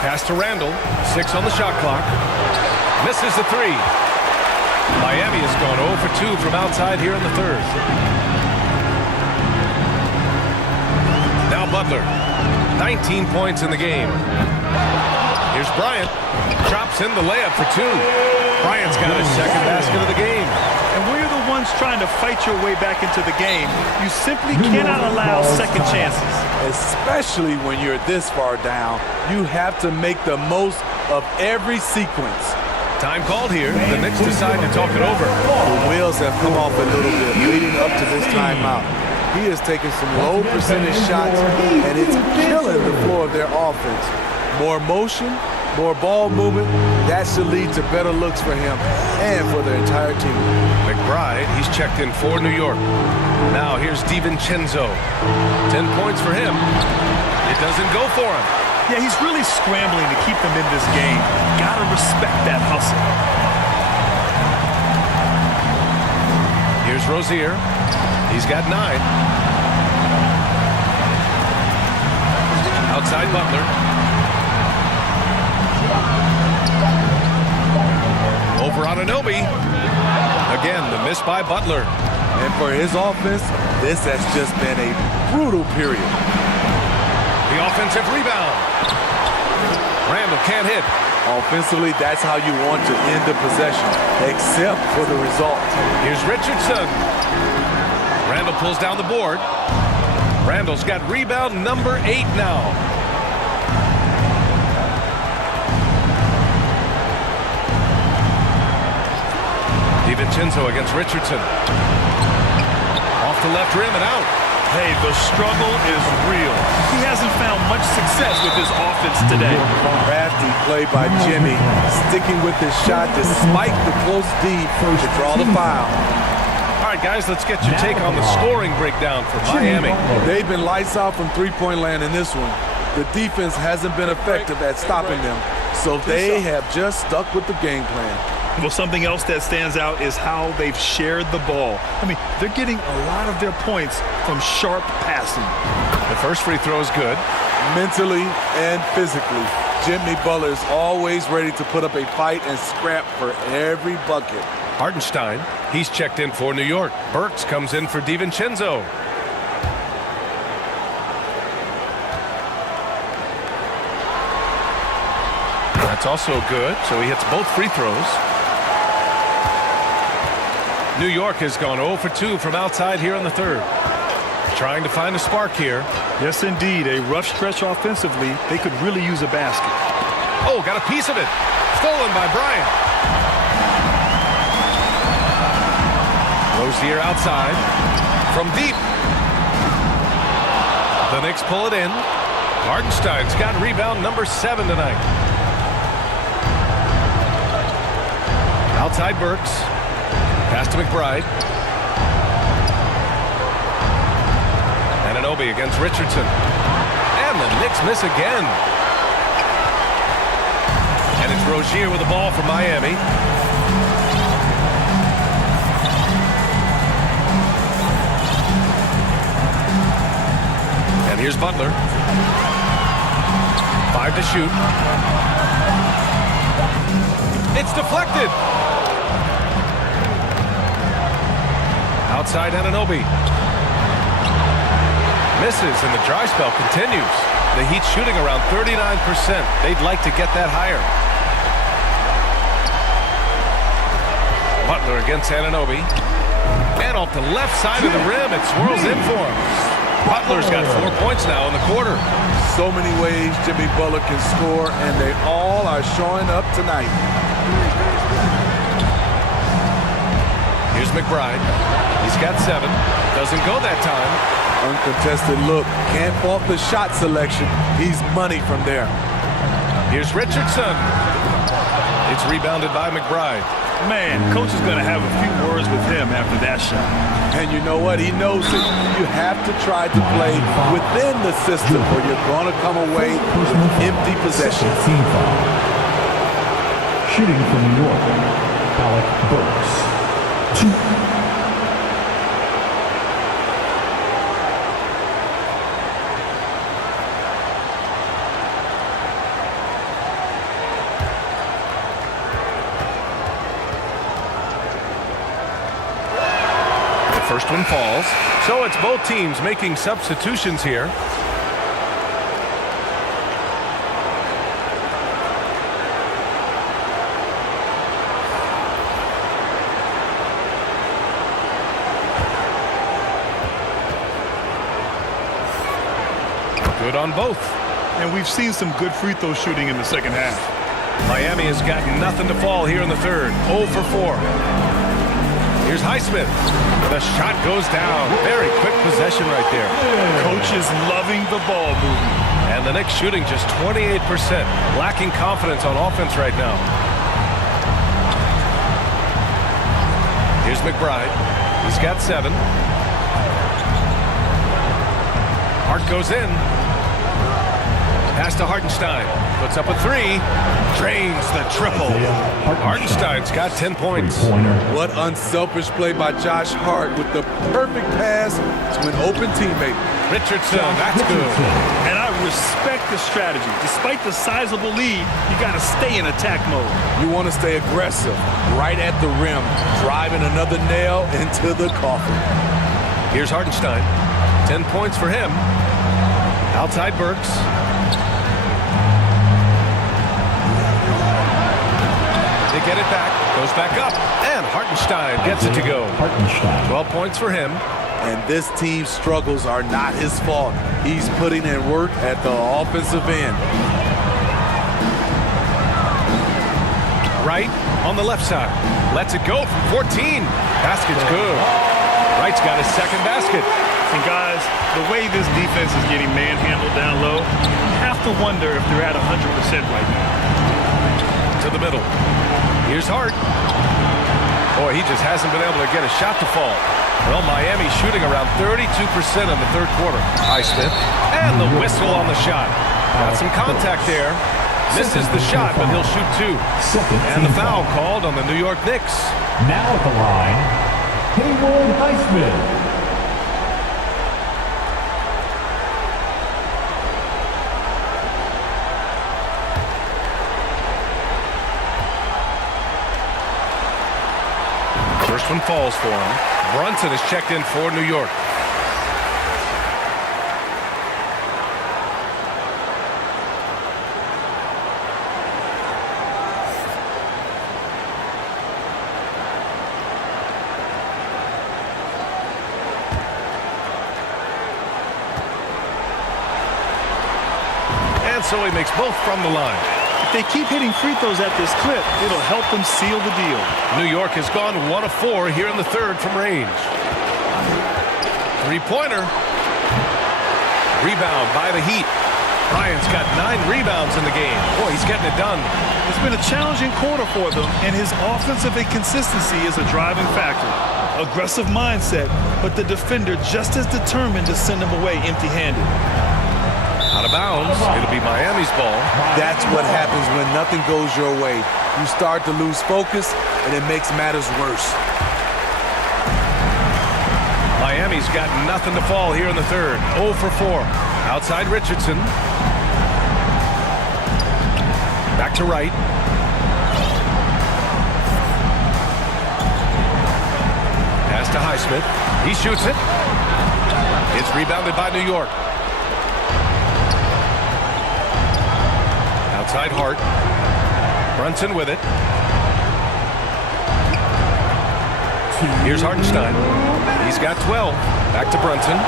Pass to Randall. 6 on the shot clock. Misses the 3. Miami has gone 0 for 2 from outside here in the third. Now Butler. 19 points in the game. Here's Bryant. Drops in the layup for 2. Bryant's got his second basket of the game. And when you're the ones trying to fight your way back into the game, you simply cannot allow second chances. Especially when you're this far down, you have to make the most of every sequence. Time called here. The Knicks decide to talk it over. The wheels have come off a little bit leading up to this timeout. He has taken some low percentage shots, and it's killing the floor of their offense. More motion, more ball movement, that should lead to better looks for him and for the entire team. McBride, he's checked in for New York. Now here's DiVincenzo. 10 points for him. It doesn't go for him. Yeah, he's really scrambling to keep them in this game. Gotta respect that hustle. Here's Rozier. He's got 9. Outside Butler. Over Anunoby. Again, the miss by Butler. And for his offense, this has just been a brutal period. The offensive rebound. Randall can't hit. Offensively, that's how you want to end the possession, except for the result. Here's Richardson. Randall pulls down the board. Randall's got rebound number 8 now. DiVincenzo against Richardson. Off the left rim and out. Hey, the struggle is real. He hasn't found much success with his offense today. Crafty play by Jimmy, sticking with his shot despite the close D to draw the foul. All right, guys, let's get your take on the scoring breakdown for Miami. They've been lights out from three-point land in this one. The defense hasn't been effective at stopping them, so they have just stuck with the game plan. Well, something else that stands out is how they've shared the ball. I mean, they're getting a lot of their points from sharp passing. The first free throw is good. Mentally and physically, Jimmy Butler is always ready to put up a fight and scrap for every bucket. Hartenstein, he's checked in for New York. Burks comes in for DiVincenzo. That's also good, so he hits both free throws. New York has gone 0 for 2 from outside here in the third. Trying to find a spark here. Yes, indeed. A rough stretch offensively. They could really use a basket. Oh, got a piece of it. Stolen by Bryant. Rozier outside. From deep. The Knicks pull it in. Hartenstein's got rebound number 7 tonight. Outside Burks. Pass to McBride. Anunoby against Richardson. And the Knicks miss again. And it's Rozier with the ball for Miami. And here's Butler. 5 to shoot. It's deflected. Outside Anunoby. Misses, and the dry spell continues. The Heat shooting around 39%. They'd like to get that higher. Butler against Anunoby. And off the left side of the rim, it swirls in for him. Butler's got 4 points now in the quarter. So many ways Jimmy Butler can score, and they all are showing up tonight. Here's McBride. He's got 7. Doesn't go that time. Uncontested look. Can't fault the shot selection. He's money from there. Here's Richardson. It's rebounded by McBride. Man, coach is going to have a few words with him after that shot. And you know what? He knows it. You have to try to play within the system or you're going to come away with empty possession. Shooting from New York, Alec Burks. 2. First one falls. So it's both teams making substitutions here. Good on both. And we've seen some good free throw shooting in the second half. Miami has got nothing to fall here in the third. 0 for 4. Here's Highsmith. The shot goes down. Very quick possession right there. Coach is loving the ball movement. And the Knicks shooting just 28%. Lacking confidence on offense right now. Here's McBride. He's got 7. Hart goes in. Pass to Hartenstein. Puts up a 3. Drains the triple. Hartenstein's got 10 points. What unselfish play by Josh Hart with the perfect pass to an open teammate. Richardson, that's good. And I respect the strategy. Despite the sizable lead, you got to stay in attack mode. You want to stay aggressive, right at the rim, driving another nail into the coffin. Here's Hartenstein. 10 points for him. Outside Burks. They get it back. Goes back up. And Hartenstein gets it to go. 12 points for him. And this team's struggles are not his fault. He's putting in work at the offensive end. Wright on the left side. Lets it go from 14. Basket's good. Wright's got his second basket. And guys, the way this defense is getting manhandled down low, you have to wonder if they're at 100% right now. To the middle. Here's Hart. Boy, he just hasn't been able to get a shot to fall. Well, Miami shooting around 32% in the third quarter. Highsmith. And the whistle on the shot. Got some contact there. Misses the shot, but he'll shoot two. And the foul called on the New York Knicks. Now at the line, Haywood Highsmith. First one falls for him. Brunson is checked in for New York. And so he makes both from the line. If they keep hitting free throws at this clip, it'll help them seal the deal. New York has gone 1 of 4 here in the third from range. Three-pointer. Rebound by the Heat. Bryant's got 9 rebounds in the game. Boy, he's getting it done. It's been a challenging quarter for them, and his offensive inconsistency is a driving factor. Aggressive mindset, but the defender just as determined to send him away empty-handed. Out of bounds. It'll be Miami's ball. That's what happens when nothing goes your way. You start to lose focus, and it makes matters worse. Miami's got nothing to fall here in the third. 0 for 4. Outside Richardson. Back to Wright. Pass to Highsmith. He shoots it. It's rebounded by New York. Outside Hart. Brunson with it. Here's Hartenstein. He's got 12. Back to Brunson.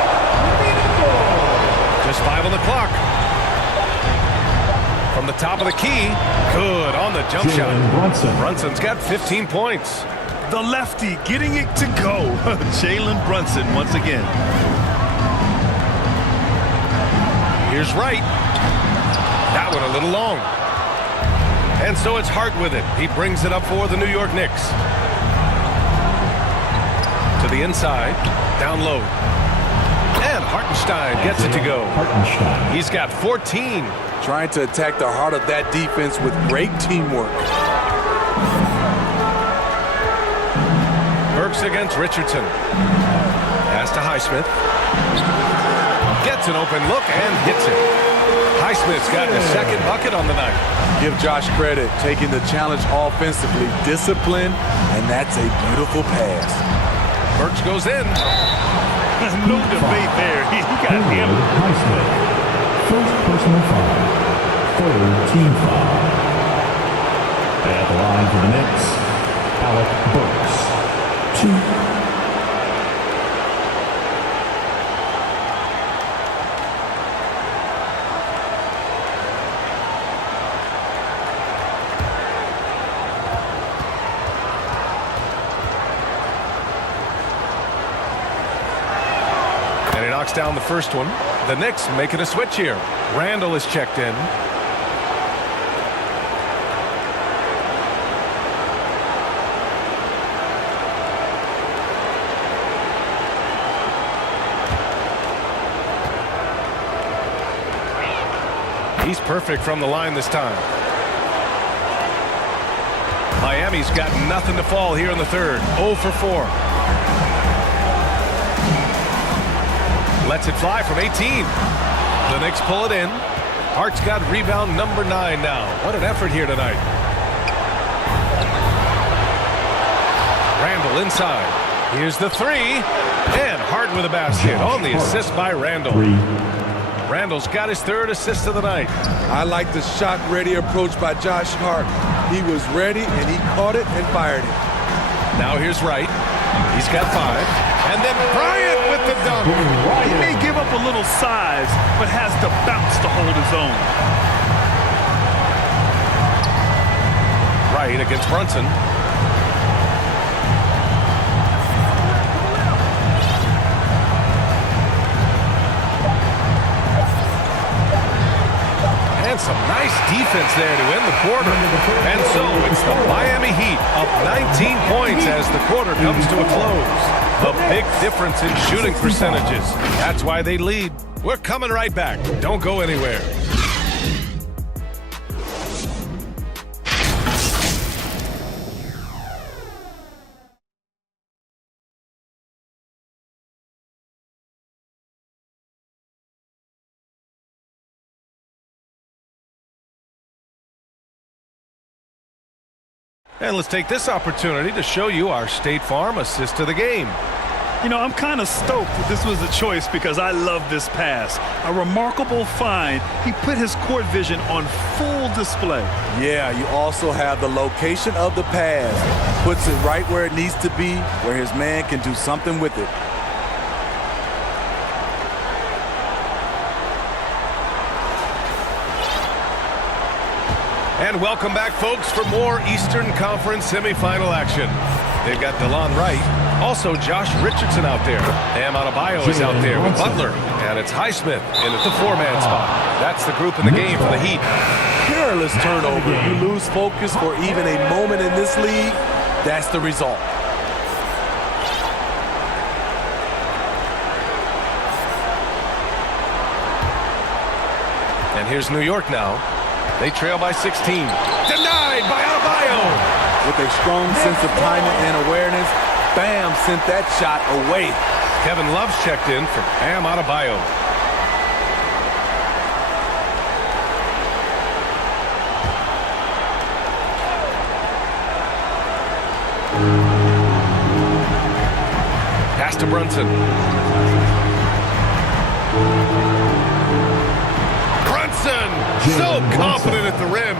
Just 5 on the clock. From the top of the key. Good on the jump shot. Brunson's got 15 points. The lefty getting it to go. Jalen Brunson once again. Here's Wright. That one a little long. And so it's Hart with it. He brings it up for the New York Knicks. To the inside. Down low. And Hartenstein gets it to go. He's got 14. Trying to attack the heart of that defense with great teamwork. Burks against Richardson. Pass to Highsmith. Gets an open look and hits it. Highsmith's got his second bucket on the night. Give Josh credit, taking the challenge offensively, discipline, and that's a beautiful pass. Burks goes in. No debate there. He got him. Highsmith. First personal foul. Third team foul. At the line for the Knicks, Alec Burks. 2. Knocks down the first one. The Knicks making a switch here. Randall is checked in. He's perfect from the line this time. Miami's got nothing to fall here in the third. 0 for 4. Lets it fly from 18. The Knicks pull it in. Hart's got rebound number 9 now. What an effort here tonight. Randall inside. Here's the 3. And Hart with a basket on the assist by Randall. Randall's got his 3rd assist of the night. I like the shot-ready approach by Josh Hart. He was ready, and he caught it and fired it. Now here's Wright. He's got 5. And then Bryant with the dunk. He may give up a little size, but has the bounce to hold his own. Wright against Brunson. And some nice defense there to end the quarter. And so it's the Miami Heat up 19 points as the quarter comes to a close. A big difference in shooting percentages. That's why they lead. We're coming right back. Don't go anywhere. And let's take this opportunity to show you our State Farm assist of the game. You know, I'm kind of stoked that this was a choice because I love this pass. A remarkable find. He put his court vision on full display. Yeah, you also have the location of the pass. Puts it right where it needs to be, where his man can do something with it. And welcome back, folks, for more Eastern Conference semifinal action. They've got DeLon Wright, also Josh Richardson out there. Bam Adebayo is out there with Butler, and it's Highsmith in at the four-man spot. That's the group in the game for the Heat. Careless turnover. You lose focus for even a moment in this league. That's the result. And here's New York now. They trail by 16. Denied by Adebayo. With a strong sense of timing and awareness, Bam sent that shot away. Kevin Love's checked in for Bam Adebayo. Pass to Brunson. So confident at the rim.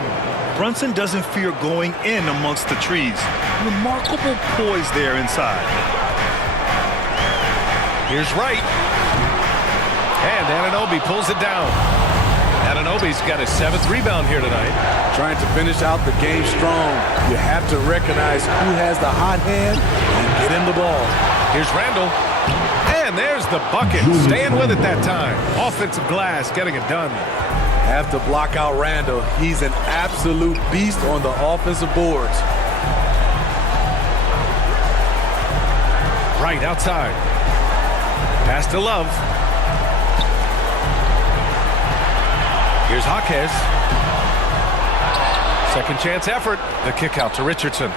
Brunson doesn't fear going in amongst the trees. Remarkable poise there inside. Here's Wright. And Anunoby pulls it down. Anunoby's got his 7th rebound here tonight. Trying to finish out the game strong. You have to recognize who has the hot hand and get him the ball. Here's Randall. And there's the bucket. Staying with it that time. Offensive glass getting it done. Have to block out Randall. He's an absolute beast on the offensive boards. Right outside. Pass to Love. Here's Jaquez. Second chance effort. The kick out to Richardson.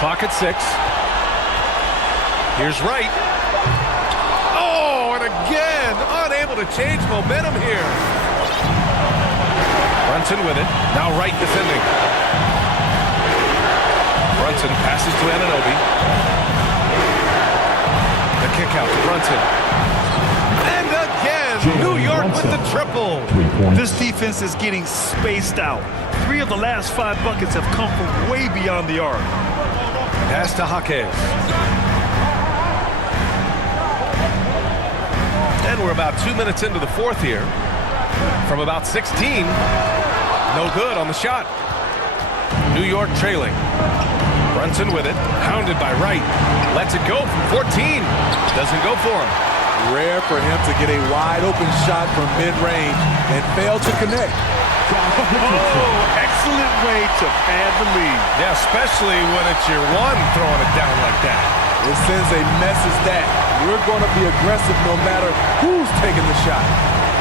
Clock at 6. Here's Wright. Oh, and again, unable to change momentum here. Brunson with it. Now Wright defending. Brunson passes to Anunoby. The kick out to Brunson. And again, New York with the triple. This defense is getting spaced out. 3 of the last 5 buckets have come from way beyond the arc. Pass to Jaquez. And we're about 2 minutes into the 4th here. From about 16. No good on the shot. New York trailing. Brunson with it. Hounded by Wright. Lets it go from 14. Doesn't go for him. Rare for him to get a wide open shot from mid-range and fail to connect. Oh, excellent way to pad the lead. Yeah, especially when it's your one throwing it down like that. It sends a message that we're going to be aggressive no matter who's taking the shot.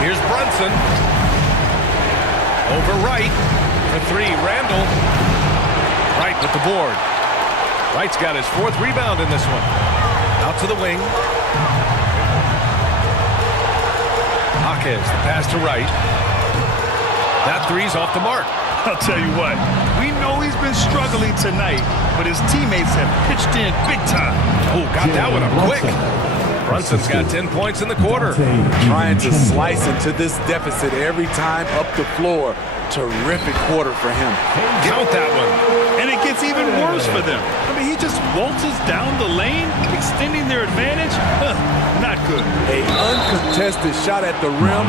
Here's Brunson. Over Wright for 3. Randall. Wright with the board. Wright's got his 4th rebound in this one. Out to the wing. Jaquez, the pass to Wright. That 3's off the mark. I'll tell you what, we know he's been struggling tonight, but his teammates have pitched in big time. Oh, got that one up quick. Brunson's got 10 points in the quarter. Trying to slice into this deficit every time up the floor. Terrific quarter for him. Count that one. And it gets even worse for them. I mean, he just waltzes down the lane, extending their advantage. Not good. A uncontested shot at the rim.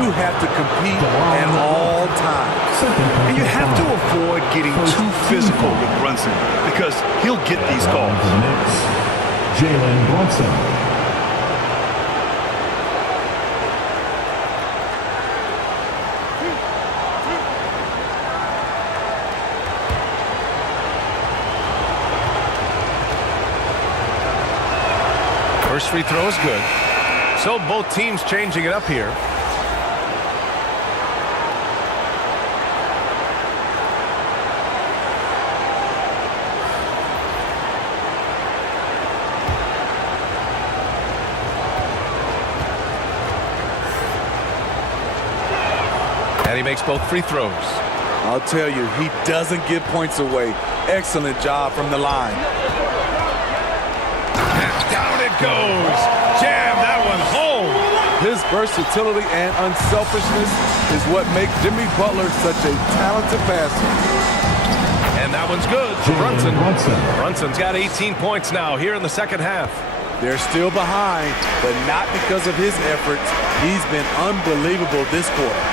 You have to compete at all times. And you have to avoid getting too physical with Brunson because he'll get these calls. Jalen Brunson. First free throw is good. So both teams changing it up here. And he makes both free throws. I'll tell you, he doesn't give points away. Excellent job from the line. And down it goes. Jam that one home. His versatility and unselfishness is what makes Jimmy Butler such a talented passer. And that one's good for Brunson. Brunson's got 18 points now here in the second half. They're still behind, but not because of his efforts. He's been unbelievable this quarter.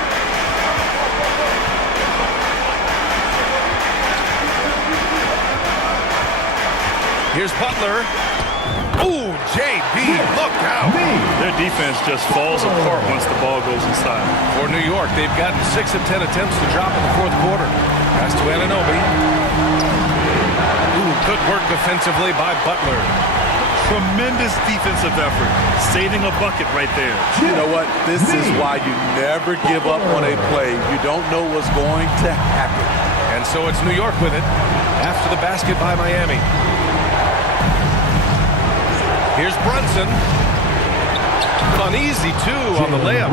Here's Butler. Ooh, JB, look out. Their defense just falls apart once the ball goes inside. For New York, they've gotten 6 of 10 attempts to drop in the fourth quarter. Pass to Anunoby. Ooh, good work defensively by Butler. Tremendous defensive effort. Saving a bucket right there. You know what? This is why you never give up on a play. You don't know what's going to happen. And so it's New York with it after the basket by Miami. Here's Brunson. Uneasy, too, on the layup.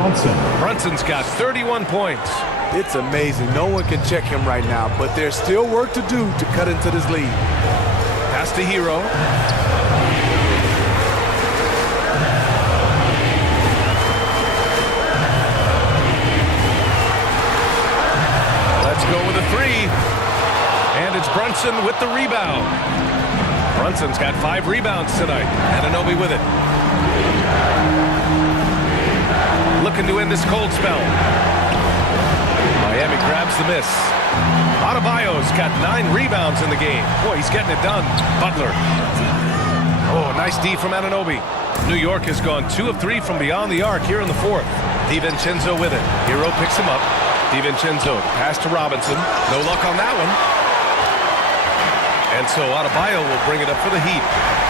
Brunson's got 31 points. It's amazing. No one can check him right now, but there's still work to do to cut into this lead. Pass to Herro. Let's go with a three. And it's Brunson with the rebound. Brunson's got 5 rebounds tonight. Anunoby with it. Looking to end this cold spell. Miami grabs the miss. Adebayo's got 9 rebounds in the game. Boy, he's getting it done. Butler. Oh, nice D from Anunoby. New York has gone 2 of 3 from beyond the arc here in the fourth. DiVincenzo with it. Herro picks him up. DiVincenzo pass to Robinson. No luck on that one. And so Adebayo will bring it up for the Heat.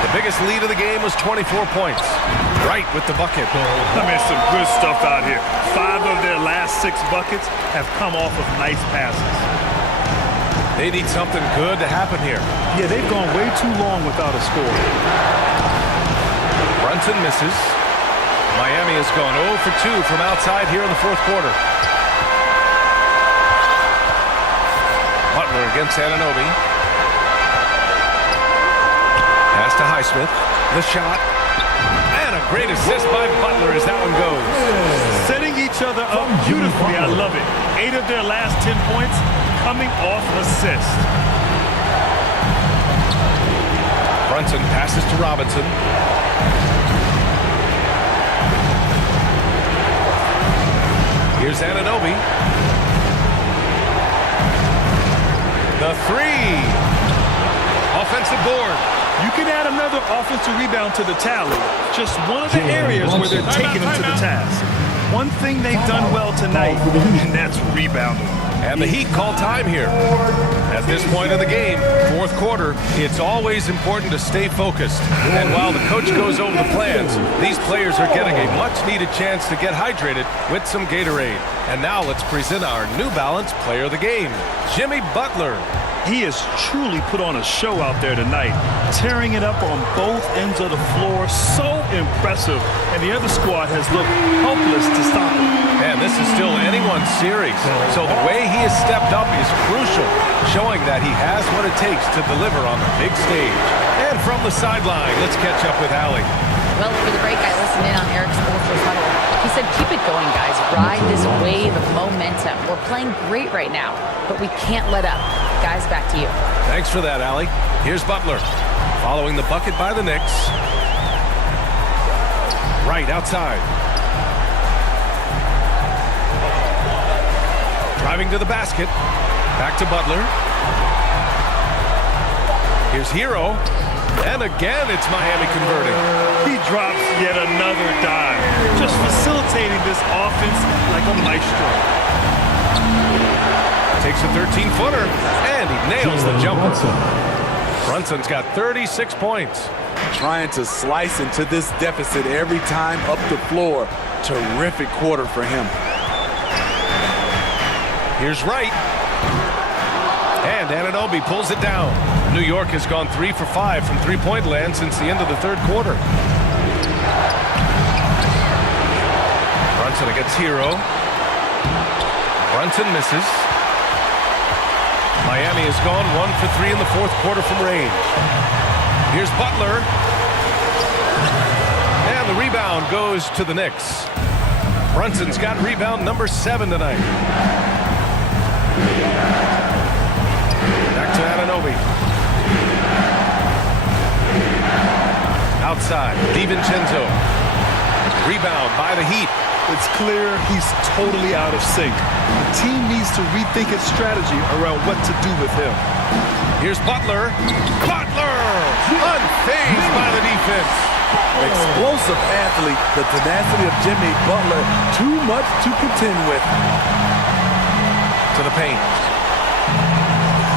The biggest lead of the game was 24 points. Right with the bucket. I mean, some good stuff out here. 5 of their last 6 buckets have come off of nice passes. They need something good to happen here. Yeah, they've gone way too long without a score. Brunson misses. Miami has gone 0 for 2 from outside here in the fourth quarter. Butler against Anunoby. Pass to Highsmith. The shot. And a great assist by Butler as that one goes. Setting each other up beautifully. I love it. 8 of their last 10 points coming off assist. Brunson passes to Robinson. Here's Anunoby. The three. Offensive board. You can add another offensive rebound to the tally. Just one of the areas where they're taking them to the task. One thing they've done well tonight, and that's rebounding. And the Heat call time here. At this point of the game, fourth quarter, it's always important to stay focused. And while the coach goes over the plans, these players are getting a much-needed chance to get hydrated with some Gatorade. And now let's present our New Balance Player of the Game, Jimmy Butler. He has truly put on a show out there tonight, tearing it up on both ends of the floor. So impressive. And the other squad has looked helpless to stop him. Man, this is still anyone's series. So the way he has stepped up is crucial, showing that he has what it takes to deliver on the big stage. And from the sideline, let's catch up with Allie. Well, over the break, I listened in on Eric Spoelstra's huddle. He said, keep it going, guys. Ride this wave of momentum. We're playing great right now, but we can't let up. Guys, back to you. Thanks for that, Allie. Here's Butler, following the bucket by the Knicks. Right outside. Driving to the basket. Back to Butler. Here's Herro. And again, it's Miami converting. He drops yet another dime. Just facilitating this offense like a maestro. Takes a 13-footer, and he nails the jumper. Brunson's got 36 points. Trying to slice into this deficit every time up the floor. Terrific quarter for him. Here's Wright. And Anunoby pulls it down. New York has gone 3 for 5 from three-point land since the end of the third quarter. Brunson against Herro. Brunson misses. Miami has gone 1 for 3 in the fourth quarter from range. Here's Butler. And the rebound goes to the Knicks. Brunson's got rebound number 7 tonight. Back to Anunoby. Outside, DiVincenzo. Rebound by the Heat. It's clear he's totally out of sync. The team needs to rethink its strategy around what to do with him. Here's Butler. Butler! Unfazed by the defense. Explosive athlete. The tenacity of Jimmy Butler. Too much to contend with. To the paint.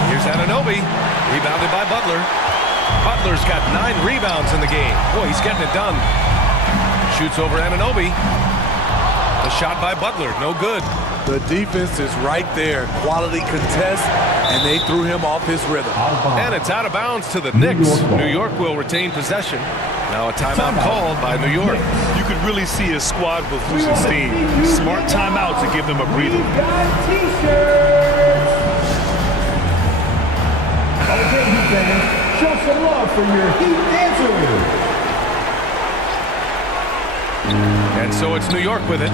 Here's Anunoby. Rebounded by Butler. Butler's got 9 rebounds in the game. Boy, he's getting it done. Shoots over Anunoby. The shot by Butler, no good. The defense is right there. Quality contest, and they threw him off his rhythm. And it's out of bounds to the Knicks. New York will retain possession. Now a timeout called by New York. You could really see his squad was losing steam. Smart timeout to give them a breather. Okay, Heat fans, show some love for your Heat dancers. And so it's New York with it.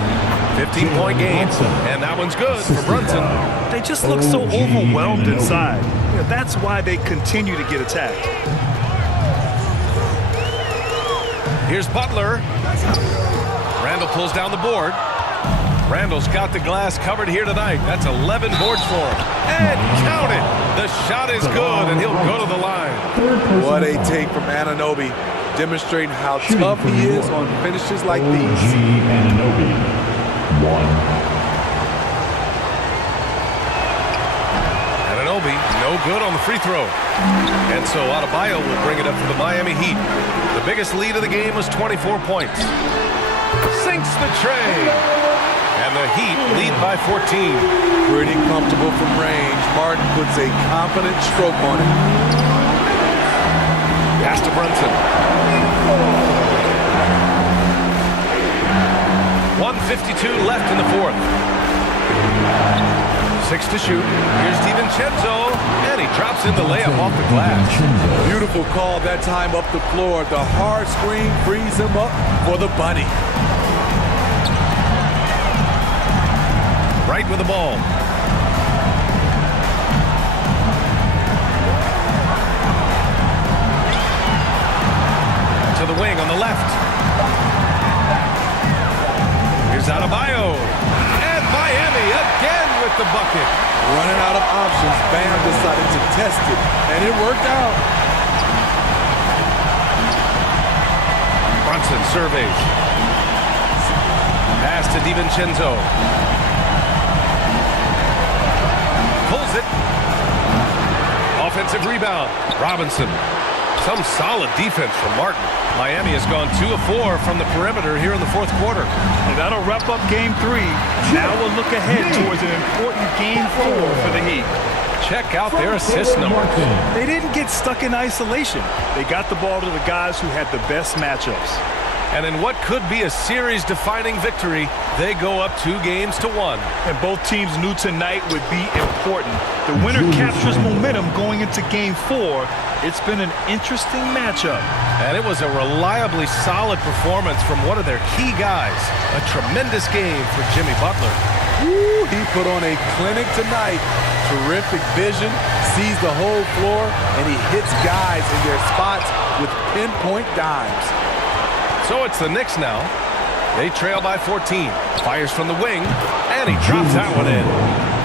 15-point game. And that one's good for Brunson. They just look so overwhelmed inside. Yeah, that's why they continue to get attacked. Here's Butler. Randall pulls down the board. Randall's got the glass covered here tonight. That's 11 boards for him. And count it. The shot is good, and he'll go to the line. What a take from Anunoby. Demonstrating how tough he is on finishes like these. Anunoby, 1. Anunoby, no good on the free throw. And so Adebayo will bring it up for the Miami Heat. The biggest lead of the game was 24 points. Sinks the tray. And the Heat lead by 14. Pretty comfortable from range. Martin puts a confident stroke on it. Pass to Brunson. 1:52 left in the fourth. 6 to shoot. Here's DiVincenzo, and he drops in the layup off the glass. Beautiful call that time up the floor. The hard screen frees him up for the bunny. Right with the ball. To the wing on the left. Here's Adebayo. And Miami again with the bucket. Running out of options, Bam decided to test it, and it worked out. Brunson surveys. Pass to DiVincenzo. Pulls it. Offensive rebound. Robinson. Some solid defense from Martin. Miami has gone 2 of 4 from the perimeter here in the fourth quarter. And that'll wrap up game 3. Now we'll look ahead towards an important game 4 for the Heat. Check out their assist numbers. They didn't get stuck in isolation. They got the ball to the guys who had the best matchups. And in what could be a series-defining victory, they go up 2-1. And both teams knew tonight would be important. The winner captures momentum going into game 4. It's been an interesting matchup. And it was a reliably solid performance from one of their key guys. A tremendous game for Jimmy Butler. Woo, he put on a clinic tonight. Terrific vision, sees the whole floor, and he hits guys in their spots with pinpoint dimes. So it's the Knicks now. They trail by 14. Fires from the wing, and he drops that one in.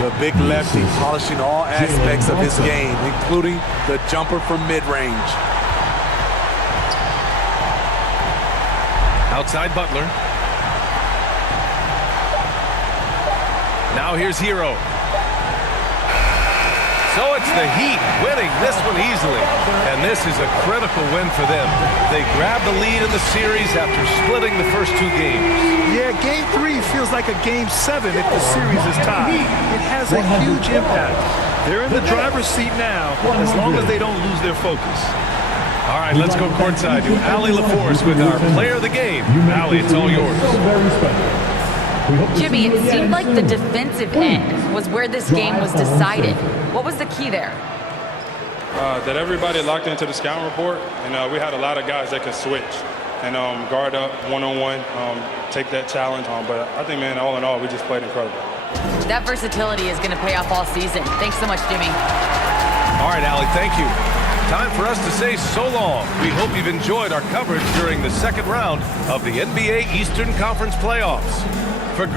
The big lefty polishing all aspects of his game, including the jumper from mid-range. Outside Butler. Now here's Herro. So it's the Heat winning this one easily. And this is a critical win for them. They grab the lead in the series after splitting the first two games. Yeah, Game 3 feels like a Game 7 if the series is tied. It has a huge impact. They're in the driver's seat now, as long as they don't lose their focus. All right, let's go courtside to Allie LaForce with our player of the game. Allie, it's all yours. Jimmy, it seemed like the defensive end was where this game was decided. What was the key there? That everybody locked into the scouting report, and we had a lot of guys that could switch and guard up one-on-one, take that challenge on. But I think, man, all in all, we just played incredible. That versatility is going to pay off all season. Thanks so much, Jimmy. All right, Allie, thank you. Time for us to say so long. We hope you've enjoyed our coverage during the second round of the NBA Eastern Conference playoffs.